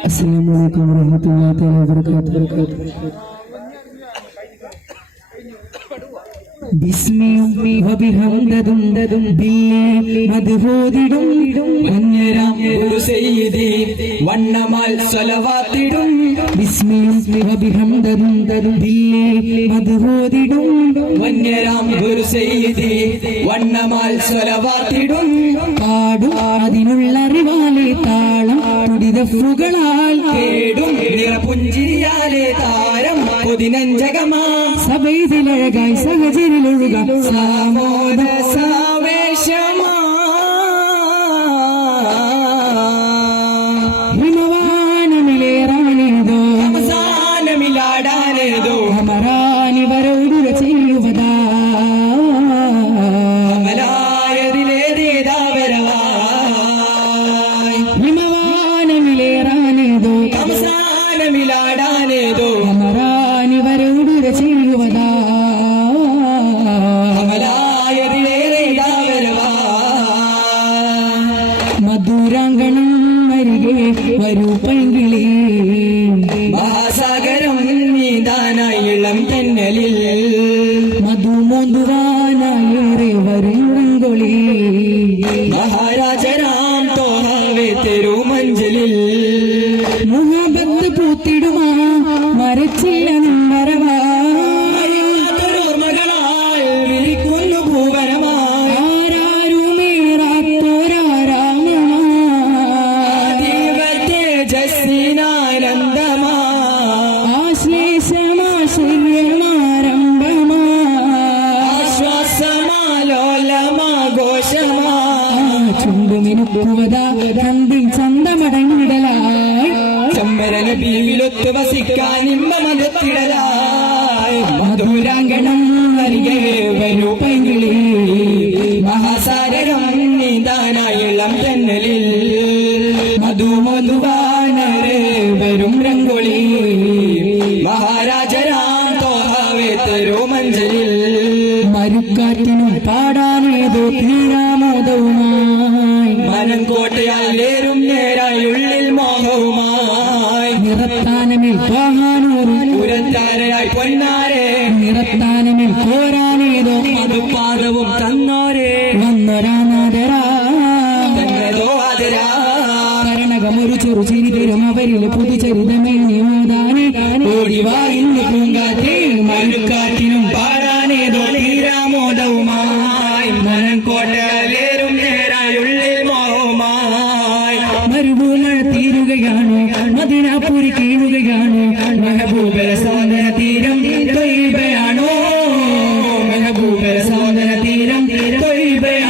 السلام عليكم ورحمة الله تعالى وبركاته. بسمي وبحمددum بالله മദ്ഹൂദിടും വന്യരാം ഒരു സയ്യിദി വണ്ണമാൽ സ്വലവാത്തിടും ബിസ്മി വബിഹംദദum بالله മദ്ഹൂദിടും വന്യരാം ഒരു സയ്യിദി വണ്ണമാൽ സ്വലവാത്തിടും പാടും അതിനുള്ള അറിവാലെ താളം തുടിതഫുകളാൽ കേടും നിറപുഞ്ചിരിയാലെ താരം പൊതിനഞ്ചകമാ സബൈദിലഴകായി സഹചരിലൊഴുക സാമോദ സാവേശമാ ഹിമവാനമിലേറാനേതോ അവസാനമിലാടാനേതോ അമരാനിവരോടുര ചെയ്യുവതാ അമലായതിലേതേതാവരവായി ഹിമവാനമിലേറാനേതോ അവസാനമിലാടാനേതോ അമരാനിവരോടുര ചെയ്യുവതാ മധുരാങ്കണം അരികെ വരൂ പൈങ്കിളി മഹാസാഗരം നീന്താനായി ഇളം തെന്നലിൽ മധുമോന്തുവാനായേറെ വരും റംഗൊളി മഹാരാജരാം തോഹാവേ തെരുമഞ്ചലിൽ മുഹബത്ത് പൂത്തിടുമാ മരച്ചില്ല നിമ്മരമാ ചന്തമടങ്ങിടലായി ചമ്മരന ബീവിലൊത്തു വസിക്കാൻ ഇമ്പമതത്തിടലായി മധുരാങ്കണം അരികെ വരൂ പൈങ്കിളി മഹാസാഗരം നീന്താനായി ഇളം തെന്നലിൽ മധുമധുവാനരെ വരും രംഗൊളി മഹാരാജരാം തോഹാവേ തെരുമഞ്ചലിൽ മരുക്കാറ്റിനും പാടാനേതോ തീരാമോദവുമായി മനംകോട്ടയാലേറും നേരായി ഉള്ളിൽ മോഹവുമായി നിറത്താനമിൽ പാഹാനൂറും പുരത്താരയായി പൊന്നാരെ നിറത്താനമിൽ കോരാനേതോ മധുപാദവും തന്നോരെ വന്നൊരാനാദരാ തന്നതോ ആദരാ കരണകമൊരു ചെറു ചിരി തരും അവരിലെ പുതുചരിതമേ നിമോദാനെ ഓടിവാ ഇന്ന് പൂങ്കാറ്റേ മരുക്കാറ്റിനും പാടാനേതോ തീരാമോദവുമായി മനംകോട്ടയാലേറും നേരായി ഉള്ളിൽ മോഹവുമായി മരുഭൂമഴ തീരുകയാണ് മദീനാപുരി കീഴുകയാണ് മെഹബൂബര സാന്ദന തീരം തൊയ്ബയാണോ മെഹബൂബര സാന്ദന തീരം തൊയ്ബയാണോ